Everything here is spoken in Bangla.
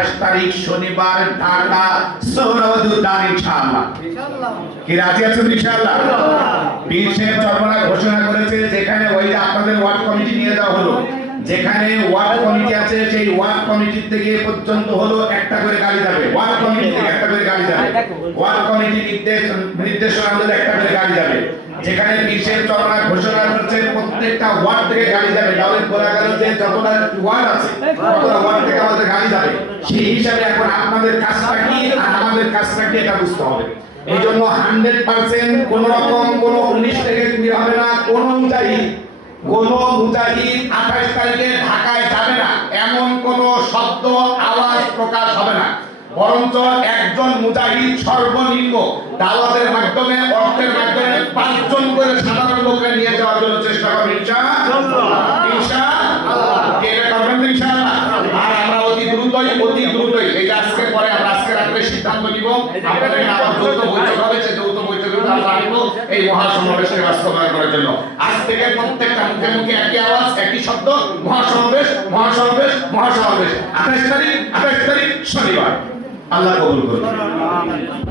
28 তারিখ শনিবার ঢাকা সোহরাওয়ার্দী ইনশাআল্লাহ। কি রাজি আছেন ইনশাআল্লাহ? পীর সাহেব চরমরা ঘোষণা করেছে যেখানে ওই যে আপনাদের ওয়ার্ড কমিটি নিয়ে যাওয়া হলো, যেখানে ওয়ার্ড কমিটি আছে সেই ওয়ার্ড কমিটি থেকে পর্যন্ত হলো একটা করে গাড়ি যাবে, ওয়ার্ড কমিটি থেকে একটা করে গাড়ি যাবে, ওয়ার্ড কমিটি নির্দেশনা অনুযায়ী একটা করে গাড়ি যাবে। যেখানে বিশেষ চরমরা ঘোষণা করেছে প্রত্যেকটা ওয়ার্ড থেকে গাড়ি যাবে। তাহলে বলা গেল যে যতটা ওয়ার্ড আছে ততটা ওয়ার্ড থেকে আমাদের গাড়ি যাবে। সেই হিসাবে এখন আপনাদের কাজটা কি আর আমাদের কাজটা কি এটা বুঝতে হবে। এই জন্য 100% কোন রকম কোন 19 থেকে 20 হবে না। কোন মুজাহিদ 28 তারিখে ঢাকায় যাবে না, এমন কোন শব্দ আওয়াজ প্রকাশ হবে না। বরঞ্চ একজন মুজাহিদ সর্বনিম্ন দাওয়াতের মাধ্যমে অর্থের মাধ্যমে 5 জন করে সাধারণ লোককে নিয়ে যাওয়ার জন্য চেষ্টা করবেন ইনশাআল্লাহ। ইনশাআল্লাহ। আর আমরা অতি দ্রুতই এই যে আজকে পরে আমরা আজকে রাত্রে সিদ্ধান্ত নিব, আপনাদের আবার যৌথ বৈঠক হবে, সেই যৌথ বৈঠকে আমরা আনব এই মহাসমাবেশকে বাস্তবায়ন করার জন্য। আজ থেকে প্রত্যেকটা মুখে মুখে একই আওয়াজ, একই শব্দ, মহাসমাবেশ মহাসমাবেশ মহাসমাবেশ। 28 তারিখ শনিবার। আল্লাহ কবুল করুন।